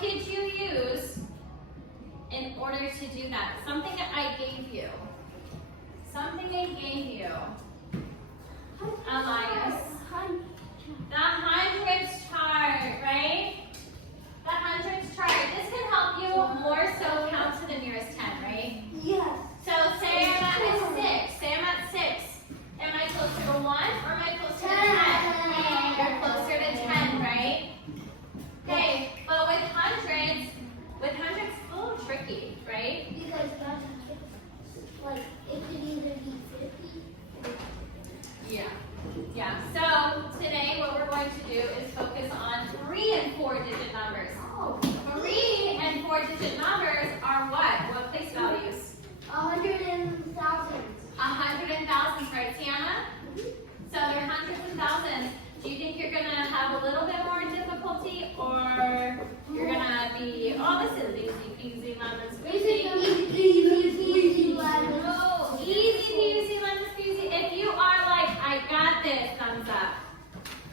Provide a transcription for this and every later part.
could you use in order to do that? Something that I gave you. Something I gave you. Elias. The hundredths chart, right? The hundredths chart. This can help you more so count to the nearest 10, right? Yes. So say I'm at 6. Say I'm at 6. Am I closer to 1 or am I closer to 10? You're closer to 10, right? Okay, but with hundreds, it's a little tricky, right? Because that's like it could either be 50. Yeah. Yeah. So today what we're going to do is focus on 3 and 4 digit numbers. Oh. 3 and 4 digit numbers are what? What place values? 100 and thousands. 100 and thousands, right, Sienna? So they're hundreds and thousands. Do you think you're gonna have a little bit more difficulty, or you're gonna be, oh, this is easy peasy lemon squeezy? Easy, Oh, easy peasy lemon squeezy. If you are like, I got this, thumbs up.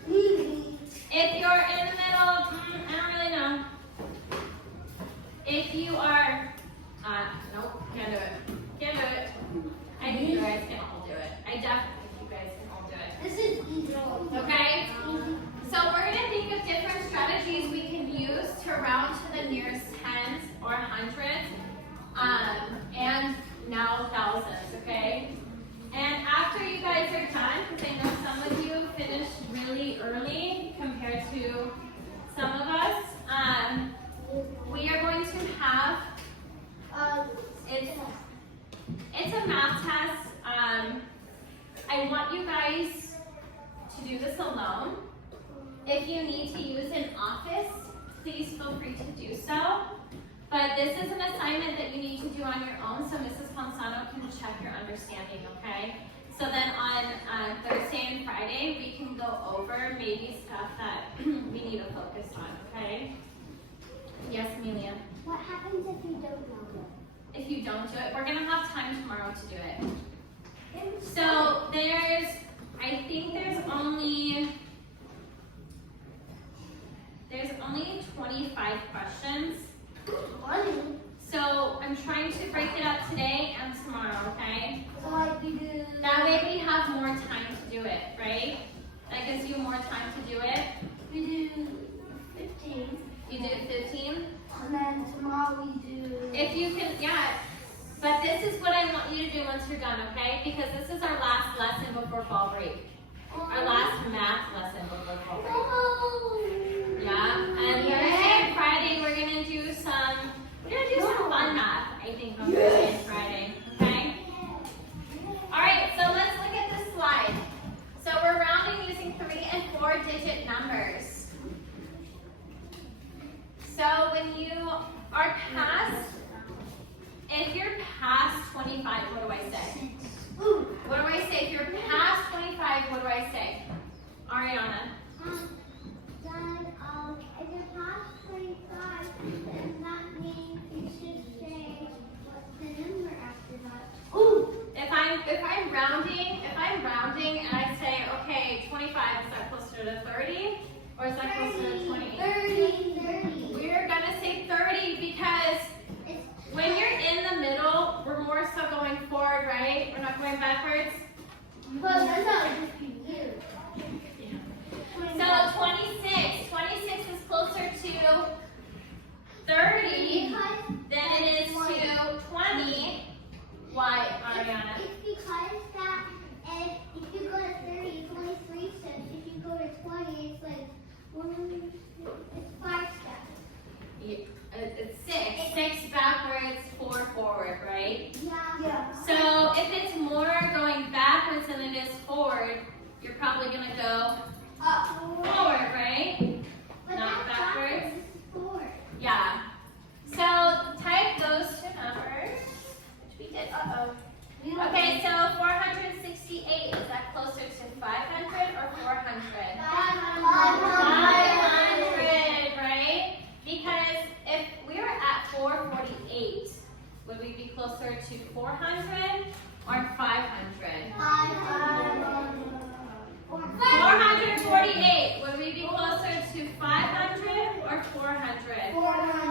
easy. If you're in the middle, I don't really know. If you are, nope, can't do it. Can't do it. I think you guys can all do it. I definitely think you guys can all do it. This is easy. Okay? So we're going to think of different strategies we can use to round to the nearest tens or hundreds, and now thousands, okay? And after you guys are done, because I know some of you finished really early compared to some of us, we are going to have, it's a math test. I want you guys to do this alone. If you need to use an office, please feel free to do so. But this is an assignment that you need to do on your own, so Mrs. Ponsano can check your understanding, okay? So then on Thursday and Friday, we can go over maybe stuff that we need to focus on, okay? Yes, Amelia? What happens if you don't know If you don't do it, we're gonna have time tomorrow to do it. So I think there's only 25 questions. Money. So I'm trying to break it up today and tomorrow, okay? So like you do. That way we have more time to do it, right? That gives you more time to do it. We do 15. You did 15? And then tomorrow we do. If you can, yeah. But this is what I want you to do once you're done, okay? Because this is our last lesson before fall break. Our last math lesson before fall break. Oh. Yeah. And Thursday and Friday we're gonna do some fun math, I think, on Thursday and Friday. Okay? Alright, so let's look at this slide. So we're rounding using 3 and 4 digit numbers. So when you are past, if you're past 25, what do I say? What do I say? If you're past 25, what do I say? Ariana. Then, if you're past 25, then that means you should say what's the number after that. If I'm rounding and I say, okay, 25, is that closer to 30? Or is that closer to 20? 30. We're gonna say 30 because when you're in the middle, we're more so going forward, right? We're not going backwards. But that's not just you. So 26 is closer to 30 than it is to 20. Why, Ariana? It's because that if you go to 30, it's only 3 steps. If you go to 20, it's like it's 5 steps. It's 6. 6 backwards, 4 forward, right? Yeah. So if it's more going backwards than it is forward, you're probably going to go forward, right? But Not that's backwards. This is forward. Yeah. So type those two numbers, which we did. Okay, so 468, is that closer to 500 or 400? 500, right? Because if we were at 448, would we be closer to 400 or 500? 448, would we be closer to 500 or 400? 400.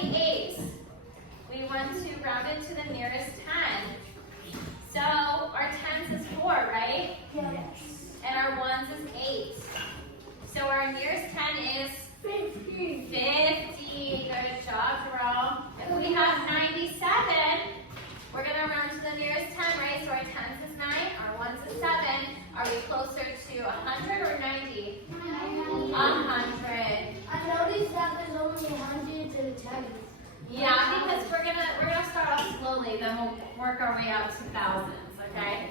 the 8s. We want to round it to the nearest 10. So our 10s is 4, right? Yes. And our 1s is 8. So our nearest 10 is 50. 50. Good job, girl. If we have 97, we're going to round to the nearest 10, right? So our 10s is 9, our 1s is 7. Are we closer to 100 or 90? 100. I noticed that there's only hundreds and tens. Yeah, because we're gonna start off slowly, then we'll work our way up to thousands, okay?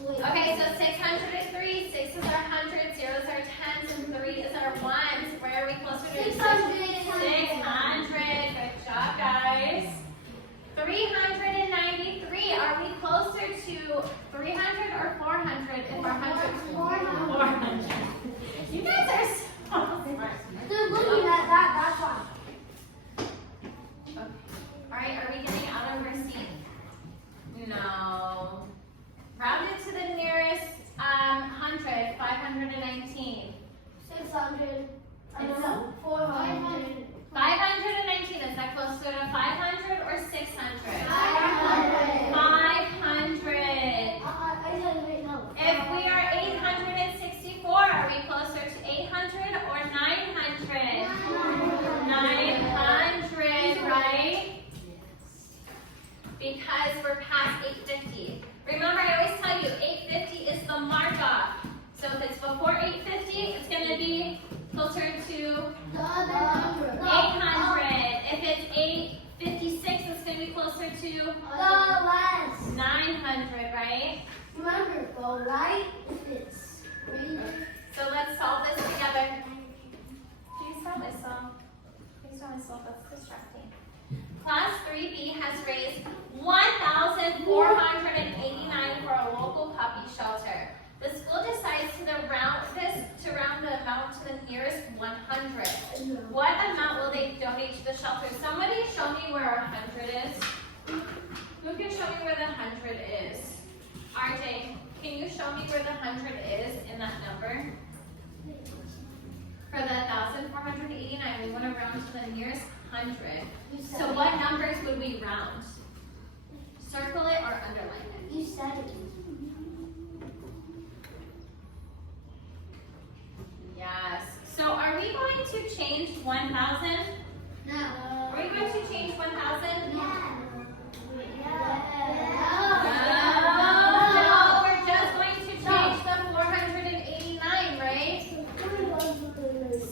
Okay, so 600 is 3, 6 is our hundreds, 0 is our tens, and 3 is our ones. Where are we closer to? 600. 600. Good job, guys. 393. Are we closer to 300 or 400 if our hundreds? 400. You guys are so smart. They're looking at that, that's why. Okay. All right, are we getting out of our seat? No. Round it to the nearest 100, 519. 600. I don't know. 400. 519, is that closer to 500 or 600? 500. 500. I said wait, no. If we are 864, are we closer to 800 or 900? 900, right? Because we're past 850. Remember, I always tell you, 850 is the mark-off. So if it's before 850, it's going to be closer to The other number. 800. If it's 856, it's going to be closer to The less. 900, right? Remember, go right if it's greater. So let's solve this together. Please don't whistle. Please don't whistle, that's distracting. Class 3B has raised $1,489 for a local puppy shelter. The school decides to round the amount to the nearest 100. What amount will they donate to the shelter? Somebody show me where our 100 is. Who can show me where the 100 is? RJ, can you show me where the 100 is in that number? For the 1,489, we want to round to the nearest 100. So what numbers would we round? Circle it or underline it? You said it. Yes. So are we going to change 1,000? No. Are we going to change 1,000? Yeah. No, we're just going to change the 489, right?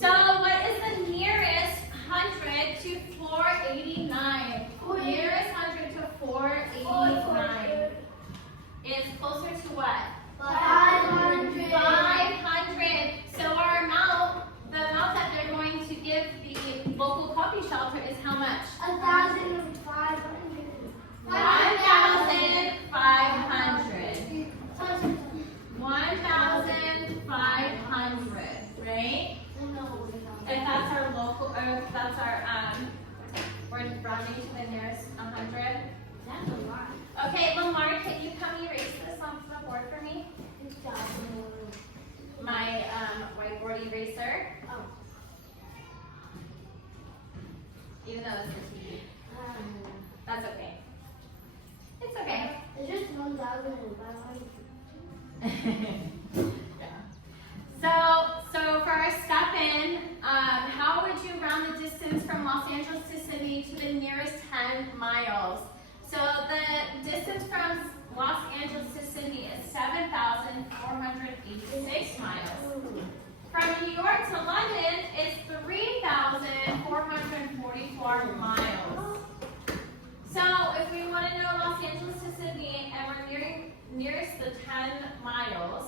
So what is the nearest 100 to 489? Nearest 100 to 489 is closer to what? 500. 500. So our amount, the amount that they're going to give the local puppy shelter is how much? 1,500. 1,500. 1,500, right? If that's our local, or if that's our, we're rounding to the nearest 100. That's a lot. Okay, Lamar, can you come erase this off the board for me? Good job. My whiteboard eraser, Oh. even though it's a TV. That's okay. It's okay. It's just 1,500. So for our step in, how would you round the distance from Los Angeles to Sydney to the nearest 10 miles? So the distance from Los Angeles to Sydney is 7,486 miles. From New York to London is 3,444 miles. So if we want to know Los Angeles to Sydney and we're nearest the 10 miles,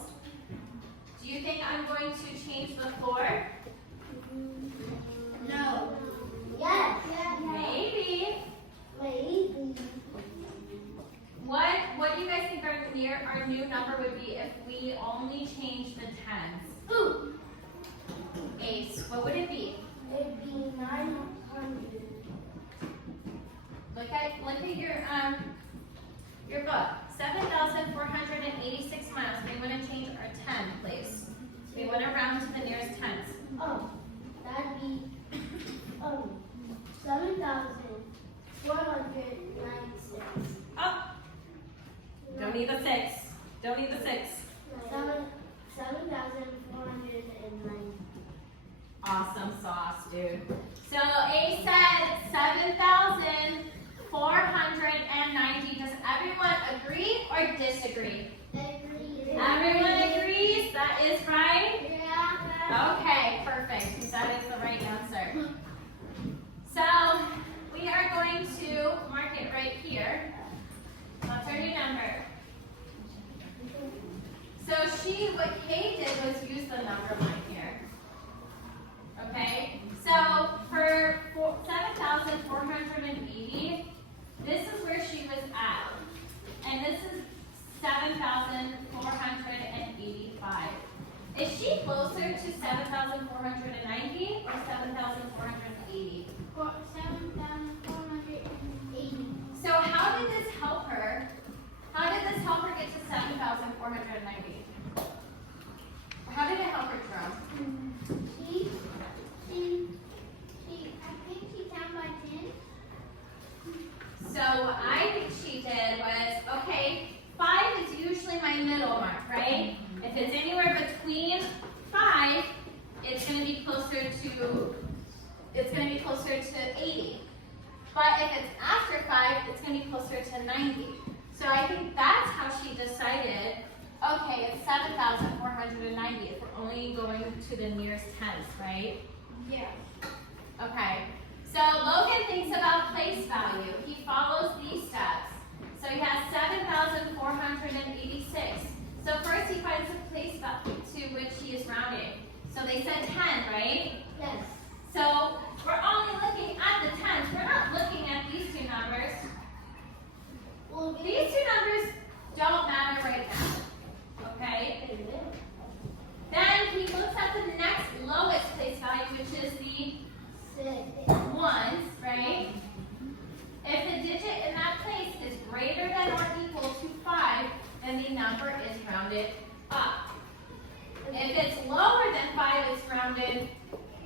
do you think I'm going to change the 4? No. Yes. Maybe. Maybe. What do you guys think our new number would be if we only changed the 10s? Ooh. Ace, what would it be? It'd be 900. Look at your book. 7,486 miles. We want to change our 10, please. We want to round to the nearest 10s. Oh, that'd be 7,496. Oh, don't need the 6. Don't need the 6. 7,490. Awesome sauce, dude. So A said 7,490. Does everyone agree or disagree? Everyone agrees? That is right? Yeah. Okay, perfect. Because that is the right answer. So we are going to mark it right here. What's our new number? So what Kay did was use the number line here. Okay? So for 7,480, this is where she was at. And this is 7,485. Is she closer to 7,490 or 7,480? 7,480. So how did this help her? How did this help her get to 7,490? How did it help her, Jerome? I think she counted by 10. So what I think she did was, okay, 5 is usually my middle mark, right? If it's anywhere between 5, it's going to be closer to 80. But if it's after 5, it's going to be closer to 90. So I think that's how she decided, okay, it's 7,490 if we're only going to the nearest tens, right? Yeah. Okay. So Logan thinks about place value. He follows these steps. So he has 7,486. So first he finds the place value to which he is rounding. So they said 10, right? Yes. So we're only looking at the tens. We're not looking at these two numbers. Well, These two numbers don't matter right now. Okay? Then he looks at the next lowest place value, which is the ones, right? If the digit in that place is greater than or equal to 5, then the number is rounded up. If it's lower than 5, it's rounded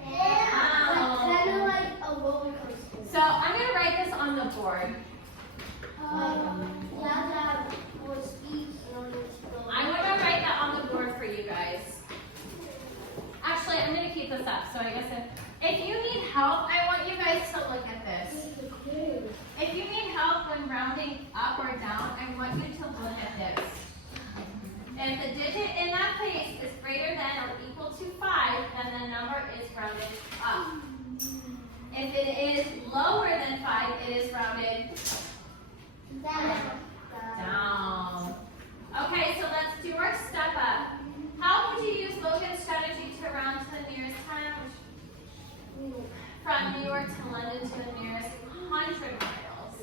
down. Kind of like a roller coaster. So I'm going to write this on the board. I'm going to write that on the board for you guys. Actually, I'm going to keep this up. So I guess if you need help, I want you guys to look at this. If you need help when rounding up or down, I want you to look at this. If the digit in that place is greater than or equal to 5, then the number is rounded up. If it is lower than 5, it is rounded down. Okay, so let's do our step up. How would you use Logan's strategy to round to the nearest 10? From New York to London to the nearest 100 miles.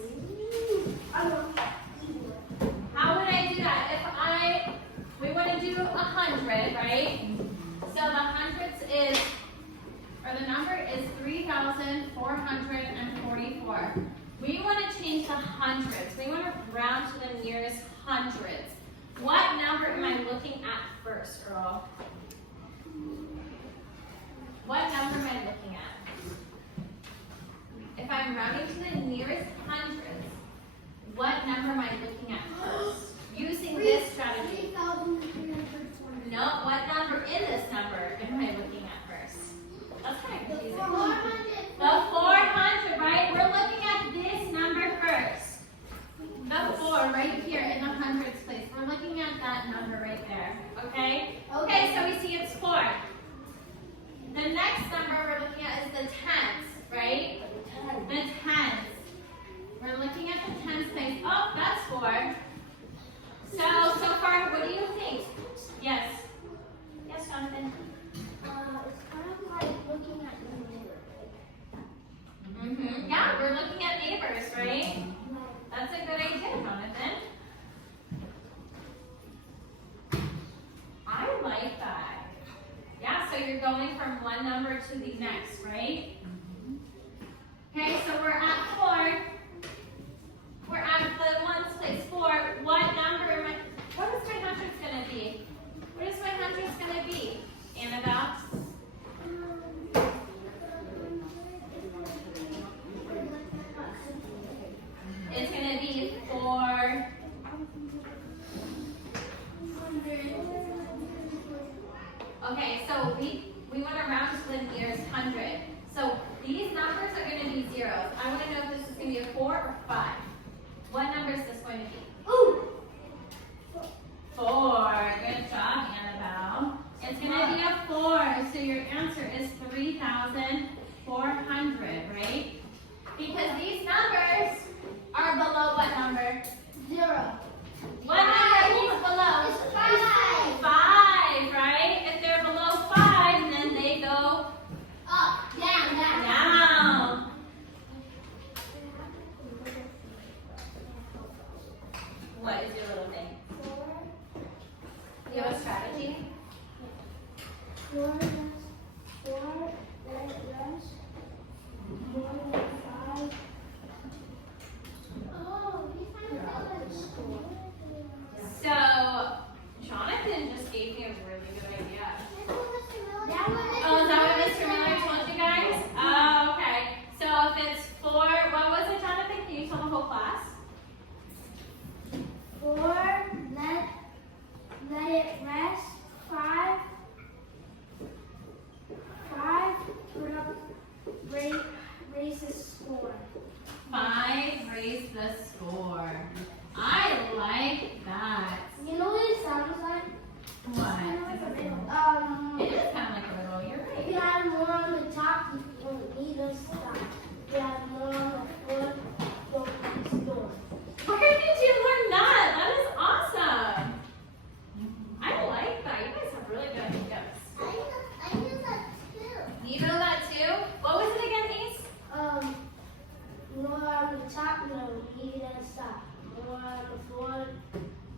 How would I do that? We want to do 100, right? So the hundreds is, or the number is 3,444. We want to change the hundreds. We want to round to the nearest hundreds. What number am I looking at first, girl? What number am I looking at? If I'm rounding to the nearest hundreds, what number am I looking at first? Using this strategy. No, what number in this number am I looking at first? That's kind of confusing. The 400, right? We're looking at this number first. The 4 right here in the hundreds place. We're looking at that number right there. Okay? Okay, so we see it's 4. The next number we're looking at is the tens, right? The tens. We're looking at the tens place. Oh, that's 4. So far, what do you think? Yes. Yes, Jonathan. It's kind of like looking at the mirror. Yeah, we're looking at neighbors, right? That's a good idea, Jonathan. I like that. Yeah, so you're going from one number to the next, right? Okay, so we're at 4. We're at the ones place 4. What number am I? What is my hundreds going to be? What is my hundreds going to be? Annabelle? to be zeros. I want to know if this is going to be a 4 or 5. What number is this going to be? Ooh. 4. Good job, Annabelle. It's going to be a 4. So your answer is 3,400, right? Because these numbers are below what number? 0. What number is below? It's 5. 5, right? If they're below 5, then they go Up, down, down. What is your little thing? You have a strategy? 4 less more than 5. Oh, he's trying to tell us. So, Jonathan just gave me a really good idea. Oh, is that what Mr. Miller told you guys? Oh, okay. So if it's 4, what was it, Jonathan? Can you tell the whole class? 4, let it rest. 5, put up, raise the score. 5, raise the score. I like that. You know what it sounds like? What? It is kind of like a little, you're If right. you add more on the top, you don't need to stop. If you add more on the floor, don't store. Where did you learn that? That is awesome. I like that. You guys have really good ideas. I use that too. You know that too? What was it again, Ace? More on the top, no, you don't stop. More on the floor,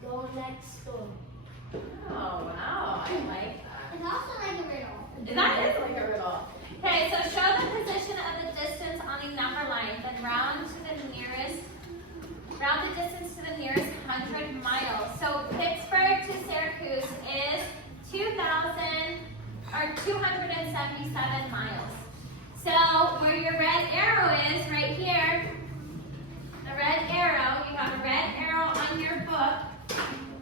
go next door. Oh, wow. I like that. It's also like a riddle. That is like a riddle. Okay, so show the position of the distance on a number line, then round the distance to the nearest 100 miles. So Pittsburgh to Syracuse is 277 miles. So where your red arrow is, right here, the red arrow, you have a red arrow on your book.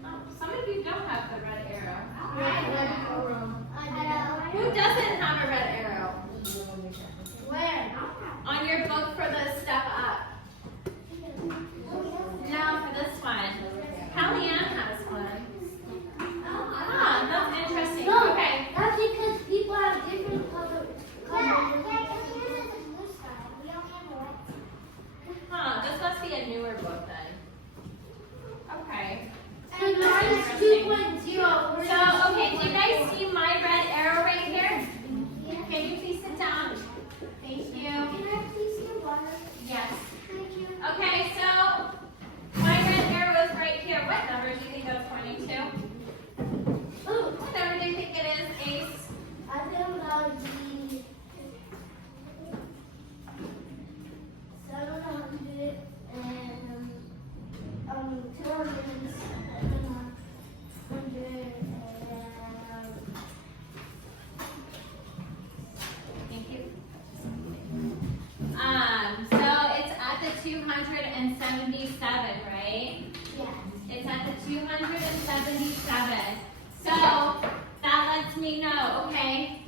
Oh, some of you don't have the red arrow. Who doesn't have a red arrow? Where? On your book for the step up. No, for this one. Kellyanne has one. Ah, that's interesting. No, Okay. that's because people have different colors. Huh, this must be a newer book then. Okay. So mine is 2.0. So, okay, do you guys see my red arrow right here? Can you please sit down? Thank you. Can I please get water? Yes. Thank you. Okay, so my red arrow is right here. What number do you think that's pointing to? Ooh, What number do you think it is, Ace? I think that would be 700 and 200 Thank you. So it's at the 277, right? yeah. It's at the 277. So that lets me know, okay,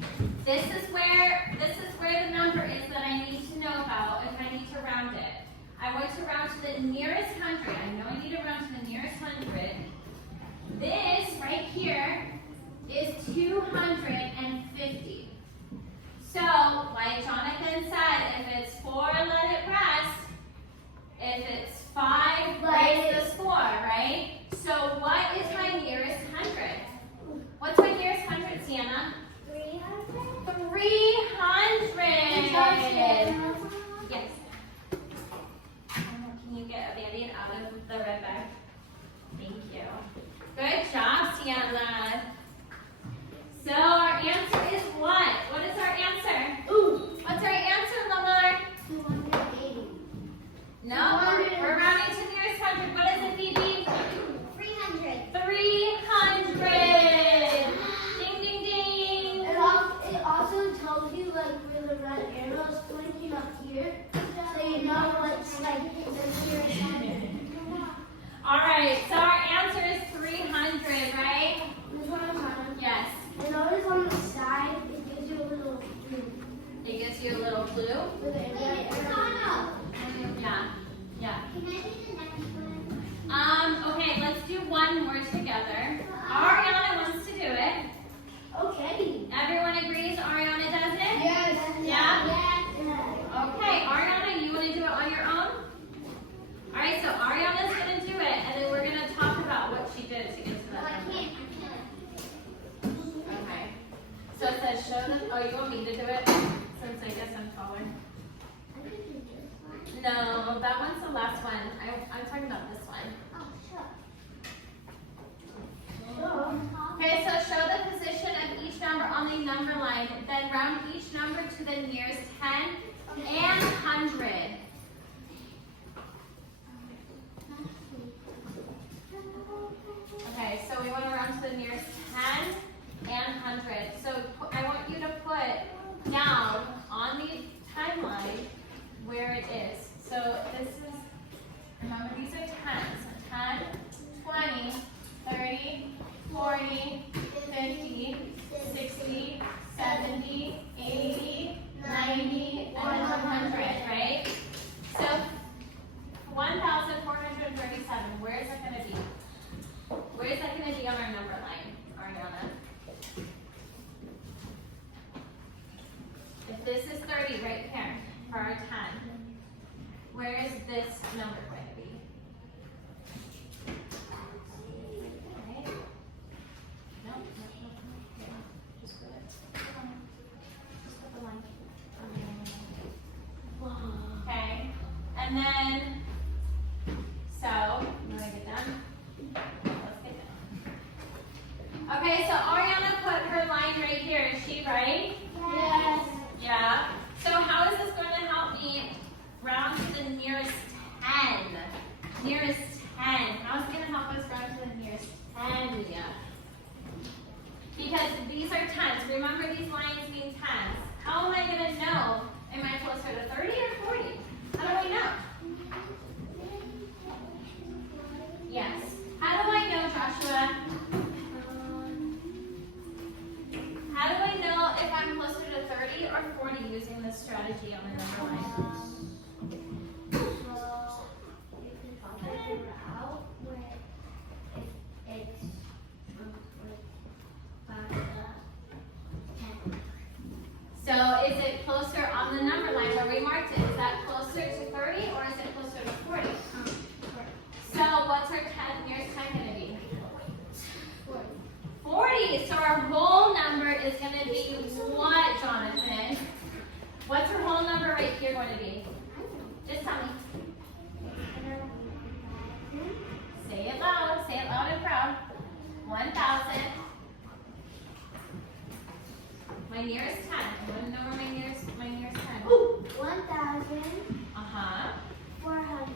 this is where the number is that I need to know about if I need to round it. I want to round to the nearest 100. I know I need to round to the nearest 100. This right here is 250. So, like Jonathan said, if it's 4, let it rest. If it's 5, raise the score, right? So what is my nearest 100? What's my nearest 100, Sienna? 300? 300! Yes. Can you get a Band-Aid out of the red bag? Thank you. Good job, Sienna. So our answer is what? What is our answer? Ooh, What's our answer, Lamar? 200. No, that one's the last one. I'm talking about this one. Oh, sure. Okay, so show the position of each number on the number line. Then round each number to the nearest 10 and 100. Okay, so we want to round to the nearest 10 and 100. So I want you to put down on the timeline where it is. So this is, remember these are 10s. 10, 20, 30, 40, 50, 60, 70, 80, 90, and 100, right? So 1,437, where is that going to be? Where is that going to be on our number line, Ariana? If this is 30 right here for our 10, where is this number going to be? Right? No. Here, just put it. Just put the line. Okay. And then, so, you want to get done? Let's get done. Okay, so Ariana put her line right here. Is she right? Yes. Yeah. So how is this going to help me round to the nearest 10? Nearest 10. How is it going to help us round to the nearest 10? Yeah. Because these are 10s. Remember these lines being 10s. How am I going to know? Am I closer to 30 or 40? How do I know? Yes. How do I know, Joshua? How do I know if I'm closer to 30 or 40 using this strategy on the number line? Well, you can figure out when it's by the 10. So is it closer on the number line where we marked it? Is that closer to 30 or is it closer to 40? So what's our 10, nearest 10 going to be? 40. So our whole number is going to be what, Jonathan? What's our whole number right here going to be? Just tell me. Say it loud. Say it loud and proud. 1,000. My nearest 10. I want to know where my nearest 10. 1,000. Uh-huh. 400.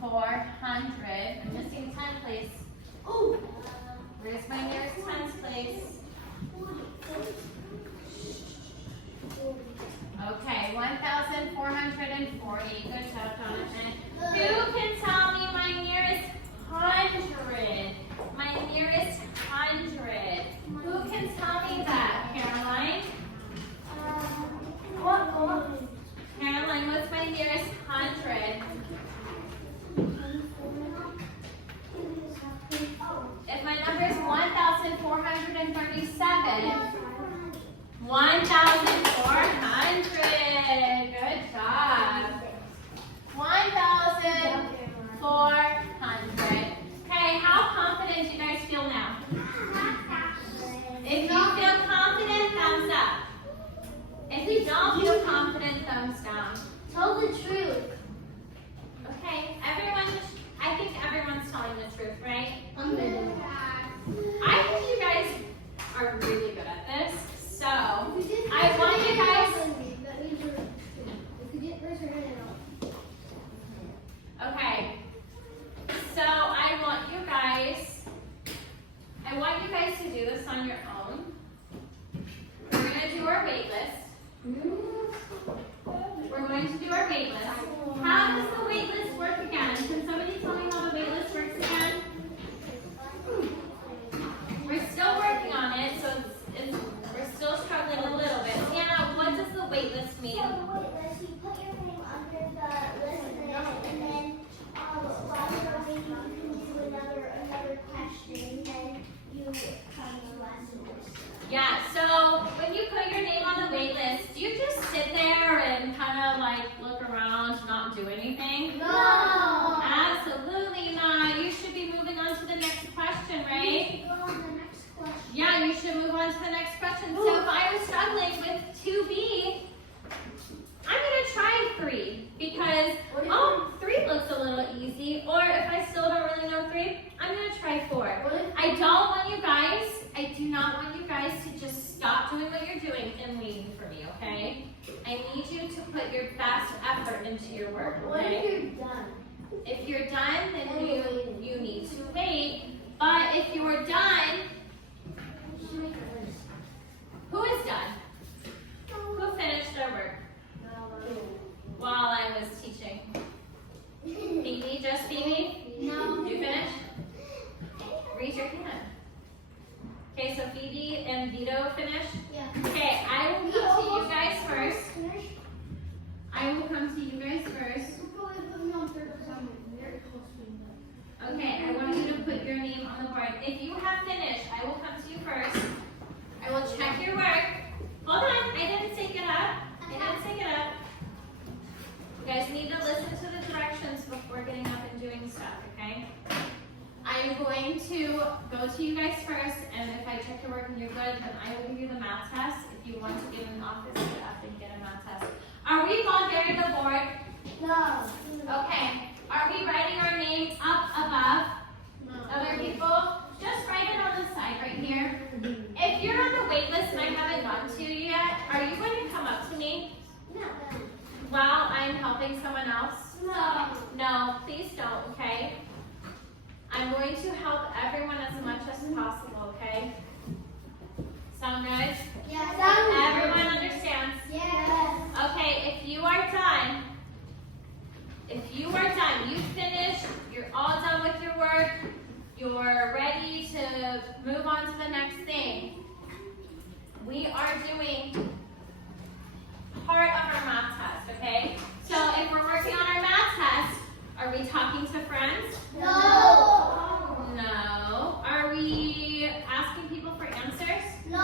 400. I'm missing 10, please. Oh. Where's my nearest 10s, please? Okay, 1,440. Good job, Jonathan. Who can tell me my nearest 100? My nearest 100. Who can tell me that? Caroline? Caroline, what's my nearest 100? If my number is 1,437, 1,400. Good job. 1,400. Okay, how confident do you guys feel now? If you feel confident, thumbs up. If you don't feel confident, thumbs down. Tell the truth. Okay, I think everyone's telling the truth, right? I think you guys are really good at this. So, I want you guys. Okay. So, I want you guys to do this on your own. We're going to do our wait list. We're going to do our wait list. How does the wait list work again? Can somebody tell me how the wait list works again? We're still working on it, so we're still struggling a little bit. Sienna, what does the wait list mean? So the wait list, you put your name under the list and then while you're waiting, you can do another question, and then you come to the last list. Yeah, so when you put your name on the wait list, do you just sit there and kind of like look around, not do anything? No! Absolutely not. You should be moving on to the next question, right? Go on the next question. Yeah, you should move on to the next question. So if I was struggling with 2B, I'm going to try 3 because into your work, What if okay? you're done? If you're done, then you need to wait. But if you're done, who is done? Who finished their work while I was teaching? Phoebe, just Phoebe? No. You finished? Raise your hand. Okay, so Phoebe and Vito finished? Yeah. Okay, I will come to you guys first. I will come to you guys first. Okay, I want you to put your name on the board. If you have finished, I will come to you first. I will check your work. Hold on, I didn't take it up. I didn't take it up. You guys need to listen to the directions before getting up and doing stuff, okay? I'm going to go to you guys first, and if I check your work and you're good, then I will give you the math test. If you want to get in the office, get up and get a math test. Are we all there at the board? No. Okay. Are we writing our names up above? No. Other people? Just write it on the side right here. If you're on the wait list and I haven't gotten to you yet, are you going to come up to me No. while I'm helping someone else? No. No, please don't, okay? I'm going to help everyone as much as possible, okay? Sound good? Yes. Everyone understands? Yes. Okay, if you are done, you finished, you're all done with your work, you're ready to move on to the next thing. We are doing part of our math test, okay? So if we're working on our math test, are we talking to friends? No. No. Are we asking people for answers? No.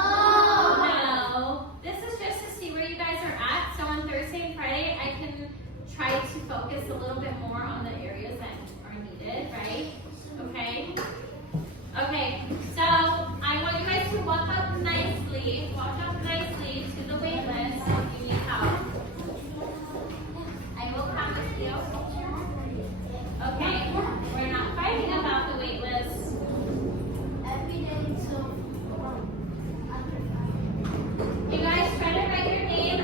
No. This is just to see where you guys are at. So on Thursday and Friday, I can try to focus a little bit more on the areas that are needed, right? Okay? Okay, so I want you guys to walk up nicely to the wait list if you need help. I will come with you. Okay, we're not fighting about the wait list. Every day till You guys try to write your name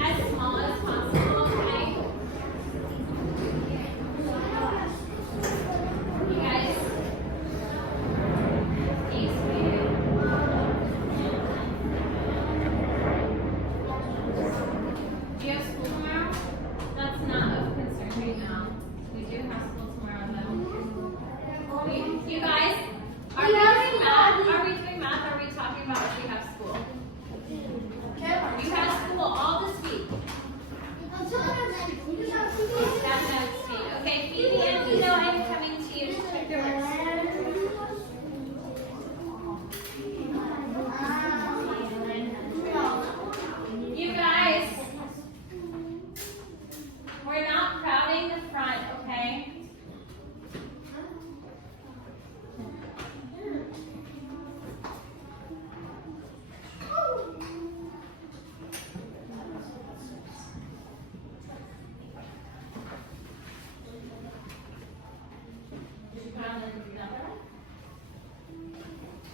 as small as possible, okay? You guys, please wait. Do you have school tomorrow? That's not of concern right now. We do have school tomorrow though. You guys, are we doing math? Are we doing math? Are we talking about if we have school? You have school all this week. That's next week. Okay, Phoebe and Vito, I'm coming to you to check your work. You guys, we're not crowding the front, okay? Did you put on the number line?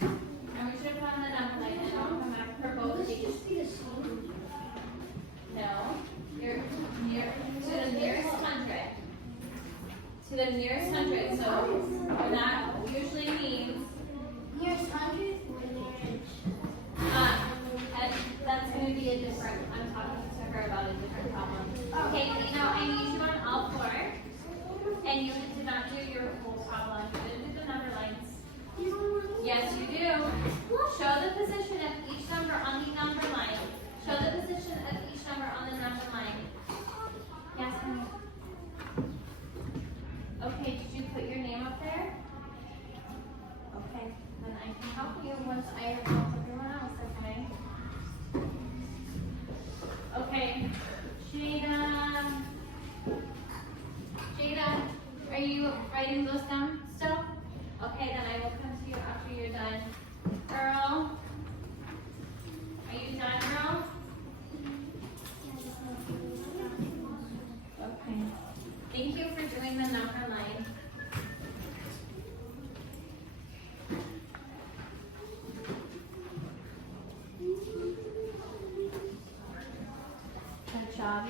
And we should put on the number line and I'll come back for both days. No, you're to the nearest hundred. To the nearest hundred, so that usually means, and that's gonna be a different, I'm talking to her about a different problem. Okay, I need you on all fours, and you did not do your whole problem, you didn't do the number lines. Yes, you do. Show the position of each number on the number line. Show the position of each number on the number line. Yes, honey. Okay, did you put your name up there? Okay, then I can help you once I have helped everyone else, okay? Okay, Jada, are you writing those down still? Okay, then I will come to you after you're done. Earl, are you done, Earl? Okay. Thank you for doing the number line. Good job.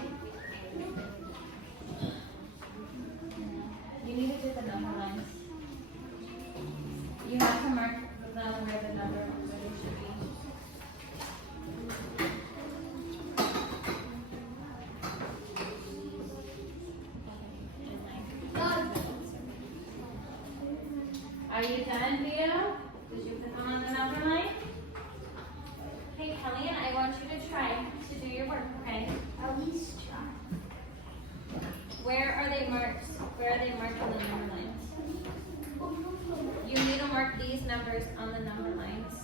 marked? Where are they marked on the number lines? You need to mark these numbers on the number lines.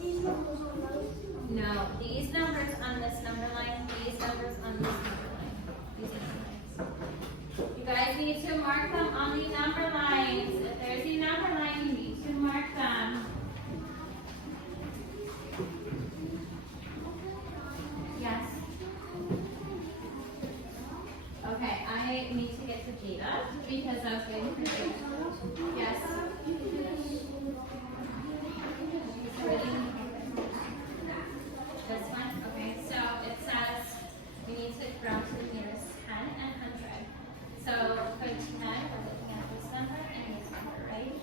These numbers on those. No, these numbers on this number line, these numbers on this number line. These number lines. You guys need to mark them on the number lines. If there's a number line, you need to mark them. Yes. Okay, I need to get to Jada because I was waiting for you. Yes. This one? Okay, so it says we need to round to the nearest 10 and 100. So for 10, we're looking at this number and this number, right?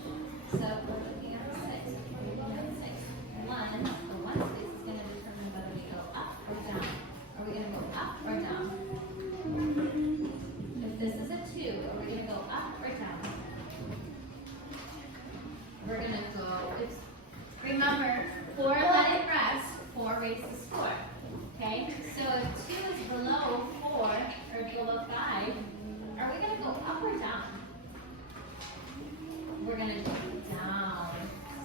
So we're looking at 6. We're looking at 6. 1, the 1 space is going to determine whether we go up or down. Are we going to go up or down? If this is a 2, are we going to go up or down? We're going to go, remember, 4 let it rest, 4 raises 4. Okay, so if 2 is below 4 or below 5, are we going to go up or down? We're going to go down.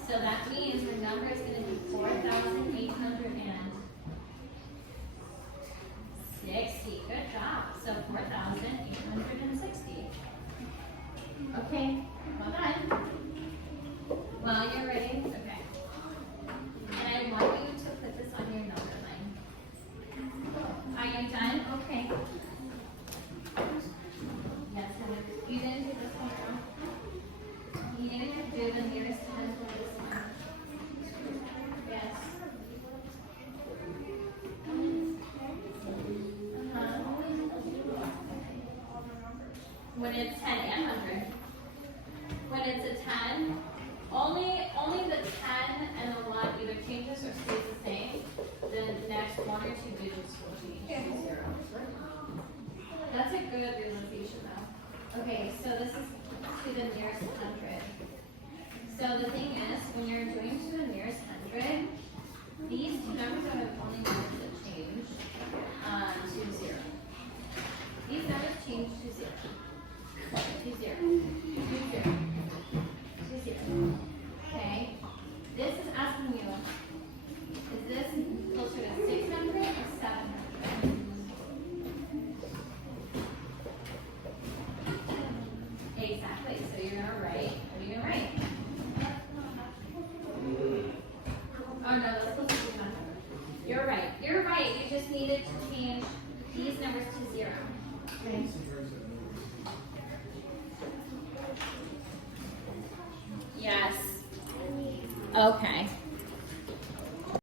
So that means the number is going to be 4,860. Good job. So 4,860. Okay, well done. Well, you're ready? Okay. And I want you to put this on your number line. Are you done? Okay. Yes, Heather. You didn't do this one, girl. You didn't do the nearest 10 to this one. Yes. When it's 10 and 100. When it's a 10, only the 10 and the 1 either changes or stays the same. The next 1 or 2 digits will change to 0. That's a good realization though. Okay, so this is to the nearest 100. So the thing is, when you're doing to the nearest 100, these two numbers are only going to change to 0. These numbers change to 0. To 0. To 0. To 0. Okay. This is asking you, is this closer to 600 or 700? Exactly. So you're gonna write. What are you gonna write? Oh no, that's supposed to be 100. You're right. You're right. You just needed to change these numbers to 0. Okay. Yes. Okay.